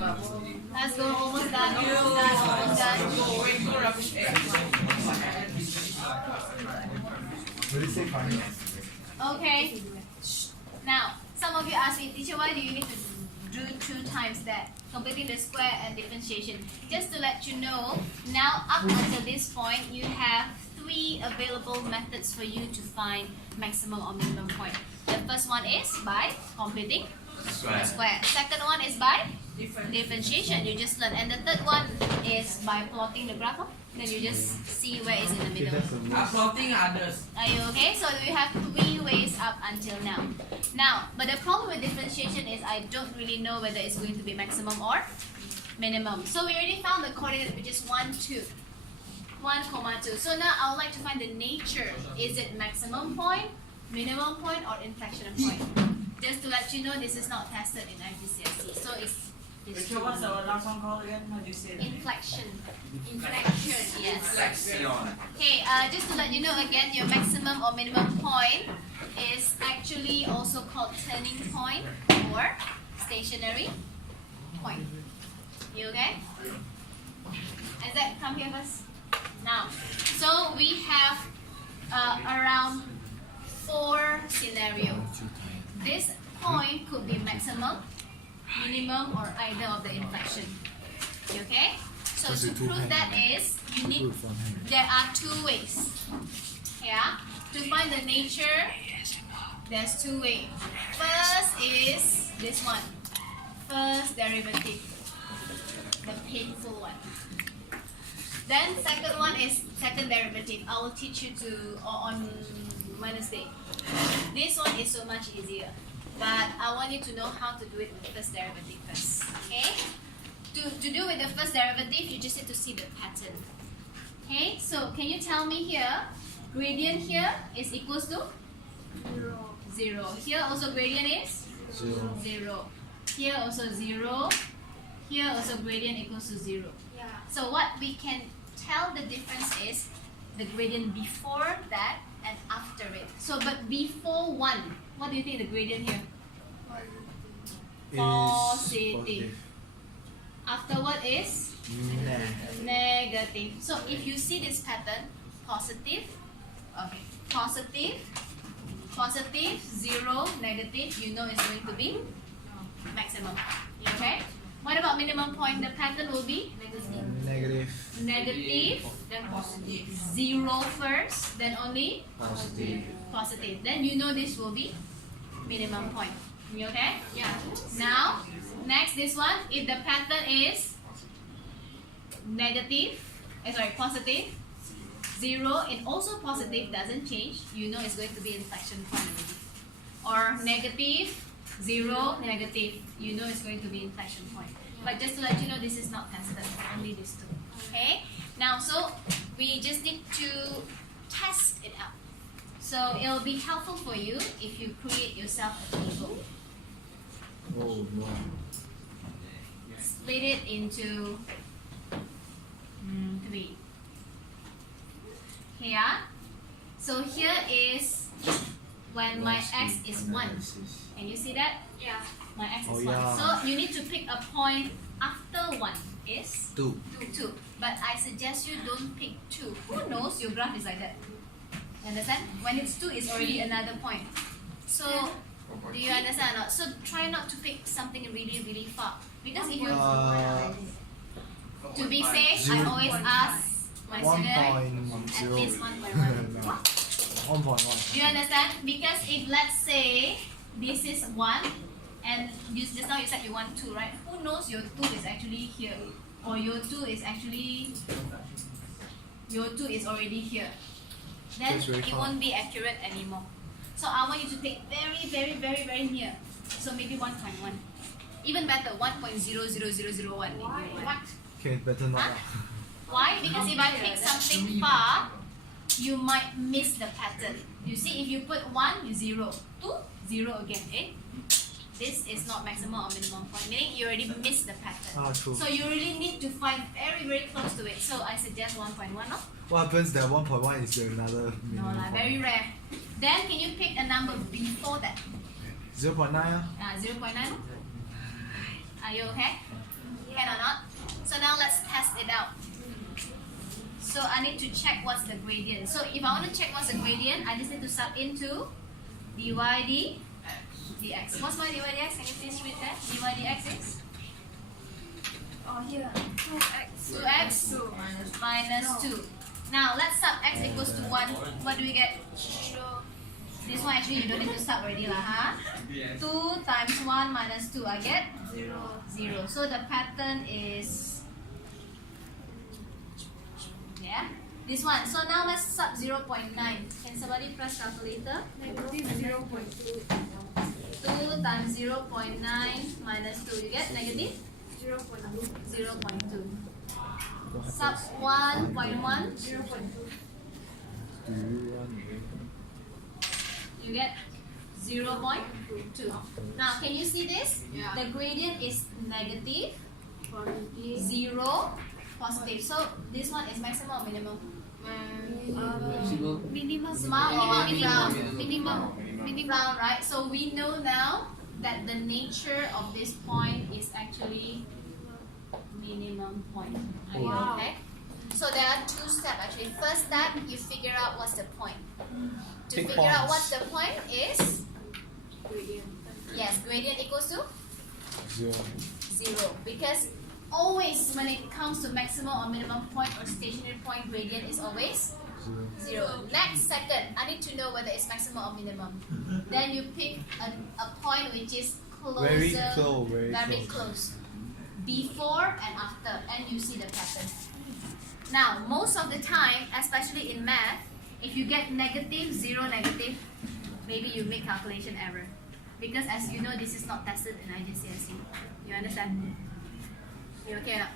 Let's go, almost done, almost done. Okay. Now, some of you ask me, teacher, why do you need to do 2 times that? Completing the square and differentiation. Just to let you know, now up until this point, you have 3 available methods for you to find maximum or minimum point. The first one is by completing the square. Second one is by differentiation. You just learn. And the third one is by plotting the graph. Then you just see where is in the middle. Plotting others. Are you okay? So we have 3 ways up until now. Now, but the problem with differentiation is I don't really know whether it's going to be maximum or minimum. So we already found the coordinate, which is 1, 2. 1, 2. So now I would like to find the nature. Is it maximum point, minimum point, or inflection point? Just to let you know, this is not tested in IGCSE. So it's What's our last one called again? How do you say that? inflection. Inflection, yes. Inflection. Okay, just to let you know again, your maximum or minimum point is actually also called turning point or stationary point. You okay? Isaac, come here first. Now, so we have around 4 scenarios. This point could be maximum, minimum, or either of the inflection. Okay? So to prove that is, there are 2 ways. Yeah? To find the nature, there's 2 ways. First is this one. First derivative. The painful one. Then second one is second derivative. I will teach you on Wednesday. This one is so much easier. But I want you to know how to do it with the first derivative first. Okay? To do with the first derivative, you just need to see the pattern. Okay? So can you tell me here, gradient here is equals to? 0. Here also gradient is? 0. Here also 0. Here also gradient equals to 0. Yeah. So what we can tell the difference is the gradient before that and after it. So but before 1, what do you think the gradient here? Positive. Afterward is? Negative. So if you see this pattern, positive, okay, positive, 0, negative, you know it's going to be maximum. Okay? What about minimum point? The pattern will be? Negative, then positive. 0 first, then only? Positive. Then you know this will be minimum point. You okay? Yeah. Now, next this one, if the pattern is positive, 0, and also positive doesn't change, you know it's going to be inflection point already. Or negative, 0, negative, you know it's going to be inflection point. But just to let you know, this is not tested, only these 2. Okay? Now, so we just need to test it out. So it'll be helpful for you if you create yourself a table. Oh, no. Split it into 3. Here. So here is when my x is 1. Can you see that? Yeah. My x is 1. Yeah. So you need to pick a point after 1 is 2. 2. But I suggest you don't pick 2. Who knows your graph is like that? You understand? When it's 2, it's already another point. So, do you understand or not? So try not to pick something really, really far. Because if you to be safe, I always ask my student at least 1.1. 1.1. Do you understand? Because if let's say this is 1 and just now you said you want 2, right? Who knows your 2 is actually here, or your 2 is actually already here. Then it won't be accurate anymore. So I want you to take very, very, very, very near. So maybe 1.1. Even better, 1.00001. What? Okay, better not. Huh? Why? Because if I pick something far, you might miss the pattern. You see, if you put 1, 0, 2, 0 again, eh? This is not maximum or minimum point, meaning you already missed the pattern. True. So you really need to find very, very close to it. So I suggest 1.1, no? What happens that 1.1 is another No, minimum very point? rare. Then can you pick a number before that? 0.9? 0.9? Are you okay? Can or not? So now let's test it out. So I need to check what's the gradient. So if I want to check what's the gradient, I just need to sub into dy dx. What's my dy dx? Can you please read that? dy dx is? Oh, here. 2x. 2x minus 2. Now let's sub x equals to 1. What do we get? 0. This one actually you don't need to sub already lah, huh? 2 times 1 minus 2, I get 0. So the pattern is, yeah, this one. So now let's sub 0.9. Can somebody press calculator? Negative 0.2. 2 times 0.9 minus 2, you get negative 0.2. 0.2. Sub 1.1, 0.2. Do you want you get 0.2. Now can you see this? Yeah. The gradient is negative, Positive. 0, positive. So this one is maximum or minimum? Minimum. Smart or minimum? Minimum. Round, right? So we know now that the nature of this point is actually minimum point. Are you Wow. okay? So there are 2 steps actually. First step, you figure out what's the point. To Pick figure out points. what's the point is, Gradient. yes, gradient equals to 0? 0. Because always when it comes to maximum or minimum point or stationary point, gradient is always 0. 0. Next second, I need to know whether it's maximum or minimum. Then you pick a point which is closer, Very close, very close. Before and after, and you see the pattern. Now, most of the time, especially in math, if you get negative, 0, negative, maybe you make calculation error. Because as you know, this is not tested in IGCSE. You understand? You okay or not?